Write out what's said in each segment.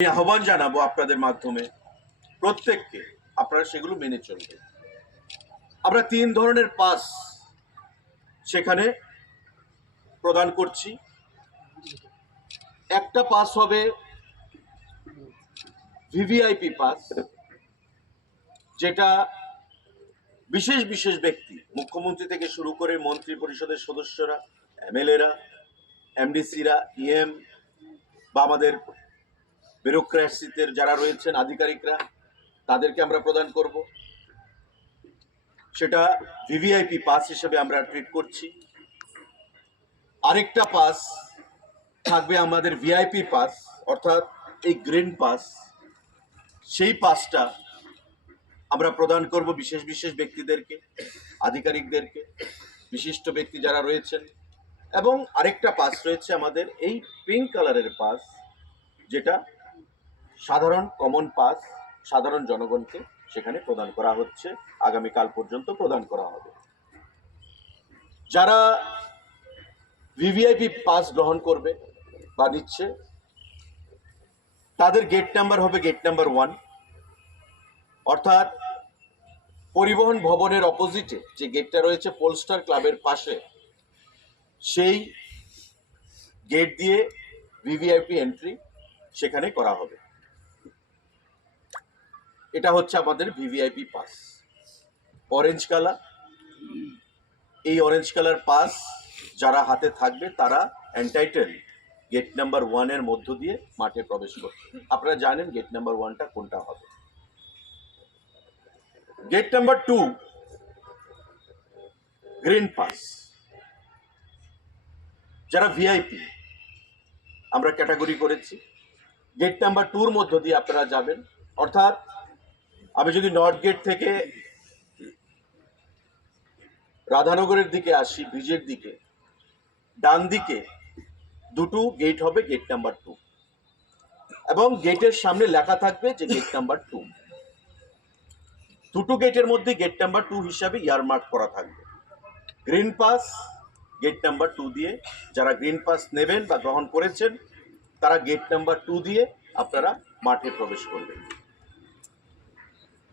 আমি আহ্বান জানাবো আপনাদের মাধ্যমে প্রত্যেককে আপনারা সেগুলো মেনে চলবে। আমরা 3 ধরনের পাস সেখানে প্রদান করছি। একটা পাস হবে ভিভিআইপি পাস, যেটা বিশেষ বিশেষ ব্যক্তি, মুখ্যমন্ত্রী থেকে শুরু করে মন্ত্রী পরিষদের সদস্যরা, এমএলএরা, এমডিসিরা, ইএম বা আমাদের ব্যুরোক্রেসিদের যারা রয়েছেন আধিকারিকরা, তাদেরকে আমরা প্রদান করব। সেটা ভিভিআইপি পাস হিসেবে আমরা ট্রিট করছি। আরেকটা পাস থাকবে আমাদের ভিআইপি পাস, অর্থাৎ এই গ্রিন পাস। সেই পাসটা আমরা প্রদান করব বিশেষ বিশেষ ব্যক্তিদেরকে, আধিকারিকদেরকে, বিশিষ্ট ব্যক্তি যারা রয়েছেন। এবং আরেকটা পাস রয়েছে আমাদের এই পিঙ্ক কালারের পাস, যেটা সাধারণ কমন পাস, সাধারণ জনগণকে সেখানে প্রদান করা হচ্ছে, আগামীকাল পর্যন্ত প্রদান করা হবে। যারা ভিভিআইপি পাস গ্রহণ করবে বা নিচ্ছে, তাদের গেট নাম্বার হবে গেট নাম্বার 1, অর্থাৎ পরিবহন ভবনের অপোজিটে যে গেটটা রয়েছে পোলস্টার ক্লাবের পাশে, সেই গেট দিয়ে ভিভিআইপি এন্ট্রি সেখানে করা হবে। এটা হচ্ছে আমাদের ভিভিআইপি পাস, অরেঞ্জ কালার। এই অরেঞ্জ কালার পাস যারা হাতে থাকবে তারা এন্টাইটেল গেট নাম্বার 1 এর মধ্য দিয়ে মাঠে প্রবেশ করতে। আপনারা জানেন গেট নাম্বার 1টা কোনটা হবে। গেট নাম্বার 2 গ্রিন পাস, যারা ভিআইপি আমরা ক্যাটাগরি করেছি। গেট নাম্বার 2 এর মধ্য দিয়ে আপনারা যাবেন, অর্থাৎ আমি যদি নর্থ গেট থেকে রাধানগরের দিকে আসি, ব্রিজের দিকে, ডান দিকে দুটো গেট হবে গেট নাম্বার 2, এবং গেটের সামনে লেখা থাকবে যে গেট নাম্বার 2। দুটো গেটের মধ্যে গেট নাম্বার 2 হিসাবে ইয়ারমার্ক করা থাকবে। গ্রিন পাস গেট নাম্বার 2 দিয়ে, যারা গ্রিন পাস নেবেন বা গ্রহণ করেছেন তারা গেট নাম্বার 2 দিয়ে আপনারা মাঠে প্রবেশ করবেন।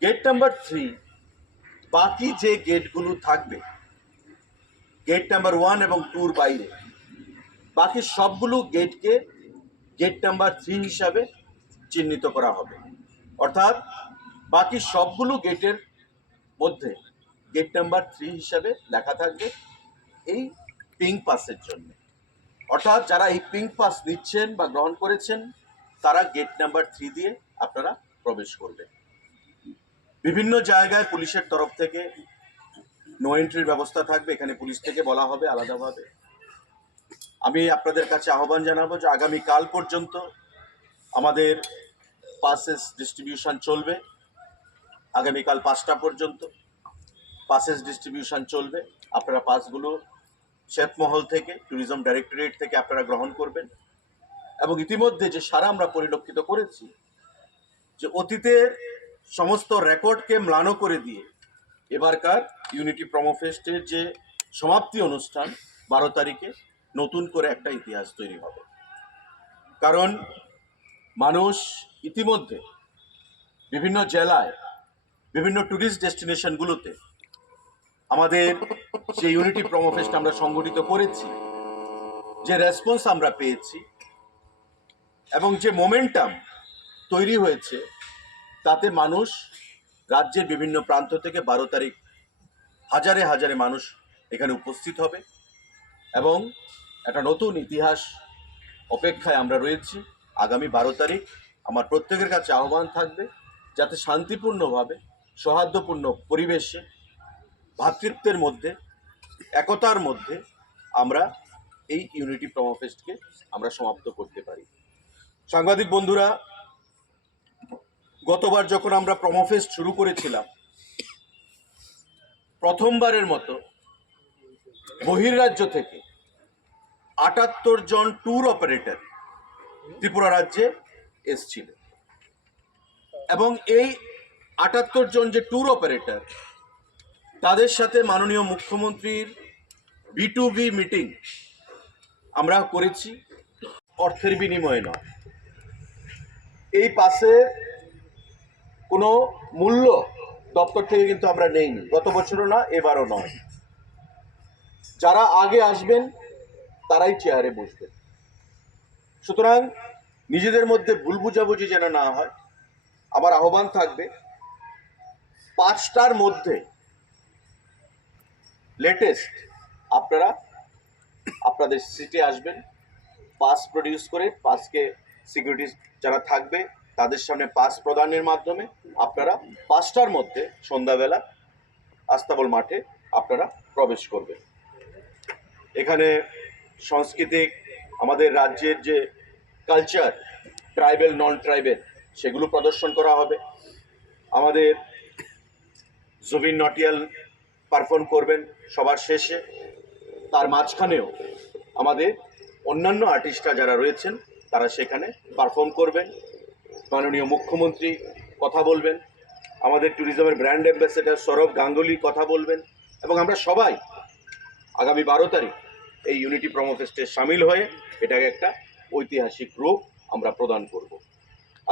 গেট নাম্বার 3, বাকি যে গেটগুলো থাকবে গেট নাম্বার 1 এবং 2 বাইরে, বাকি সবগুলো গেটকে গেট নাম্বার 3 হিসাবে চিহ্নিত করা হবে। অর্থাৎ বাকি সবগুলো গেটের মধ্যে গেট নাম্বার 3 হিসাবে লেখা থাকবে এই পিঙ্ক পাসের জন্য। অর্থাৎ যারা এই পিঙ্ক পাস নিচ্ছেন বা গ্রহণ করেছেন তারা গেট নাম্বার 3 দিয়ে আপনারা প্রবেশ করবেন। বিভিন্ন জায়গায় পুলিশের তরফ থেকে নো এন্ট্রির ব্যবস্থা থাকবে, এখানে পুলিশ থেকে বলা হবে আলাদাভাবে। আমি আপনাদের কাছে আহ্বান জানাবো যে আগামীকাল পর্যন্ত আমাদের পাসেস ডিস্ট্রিবিউশন চলবে। আগামীকাল 5টা পর্যন্ত পাসেস ডিস্ট্রিবিউশন চলবে। আপনারা পাসগুলো শ্বেতমহল থেকে, ট্যুরিজম ডাইরেক্টরেট থেকে আপনারা গ্রহণ করবেন। এবং ইতিমধ্যে যে সারা আমরা পরিলক্ষিত করেছি যে অতীতের সমস্ত রেকর্ডকে ম্লান করে দিয়ে এবারকার ইউনিটি প্রোমো ফেস্টের যে সমাপ্তি অনুষ্ঠান 12 তারিখে নতুন করে একটা ইতিহাস তৈরি হবে। কারণ মানুষ ইতিমধ্যে বিভিন্ন জেলায়, বিভিন্ন ট্যুরিস্ট ডেস্টিনেশনগুলোতে আমাদের যে ইউনিটি প্রোমো ফেস্ট আমরা সংগঠিত করেছি, যে রেসপন্স আমরা পেয়েছি এবং যে মোমেন্টাম তৈরি হয়েছে, তাতে মানুষ রাজ্যের বিভিন্ন প্রান্ত থেকে 12 তারিখ হাজারে হাজারে মানুষ এখানে উপস্থিত হবে এবং একটা নতুন ইতিহাস অপেক্ষায় আমরা রয়েছি। আগামী 12 তারিখ আমার প্রত্যেকের কাছে আহ্বান থাকবে যাতে শান্তিপূর্ণভাবে, সৌহার্দ্যপূর্ণ পরিবেশে, ভ্রাতৃত্বের মধ্যে, একতার মধ্যে আমরা এই ইউনিটি প্রোমো ফেস্টকে আমরা সমাপ্ত করতে পারি। সাংবাদিক বন্ধুরা, গতবার যখন আমরা প্রোমো ফেস্ট শুরু করেছিলাম, প্রথমবারের মতো বহির্রাজ্য থেকে 78 জন ট্যুর অপারেটর ত্রিপুরা রাজ্যে এসেছিল এবং এই 78 জন যে ট্যুর অপারেটর, তাদের সাথে মাননীয় মুখ্যমন্ত্রীর B2B মিটিং আমরা করেছি, অর্থের বিনিময়ে নয়। এই পাশে কোনো মূল্য দপ্তর থেকে কিন্তু আমরা নেইনি, গত বছরও না, এবারও নয়। যারা আগে আসবেন তারাই চেয়ারে বসবেন। সুতরাং নিজেদের মধ্যে ভুল বুঝাবুঝি যেন না হয়। আমার আহ্বান থাকবে 5টার মধ্যে লেটেস্ট আপনারা আপনাদের সিটে আসবেন, পাস প্রডিউস করে পাসকে সিকিউরিটি যারা থাকবে তাদের সামনে পাস প্রদানের মাধ্যমে আপনারা 5টার মধ্যে সন্ধ্যাবেলা আস্তাবল মাঠে আপনারা প্রবেশ করবেন। এখানে সাংস্কৃতিক আমাদের রাজ্যের যে কালচার, ট্রাইবেল নন ট্রাইবেল, সেগুলো প্রদর্শন করা হবে। আমাদের জুবিন নটিয়াল পারফর্ম করবেন সবার শেষে। তার মাঝখানেও আমাদের অন্যান্য আর্টিস্টরা যারা রয়েছেন তারা সেখানে পারফর্ম করবেন। মাননীয় মুখ্যমন্ত্রী কথা বলবেন, আমাদের ট্যুরিজমের ব্র্যান্ড অ্যাম্বাসেডার সৌরভ গাঙ্গুলি কথা বলবেন, এবং আমরা সবাই আগামী 12 তারিখ এই ইউনিটি প্রোমো ফেস্টে সামিল হয়ে এটাকে একটা ঐতিহাসিক রূপ আমরা প্রদান করব।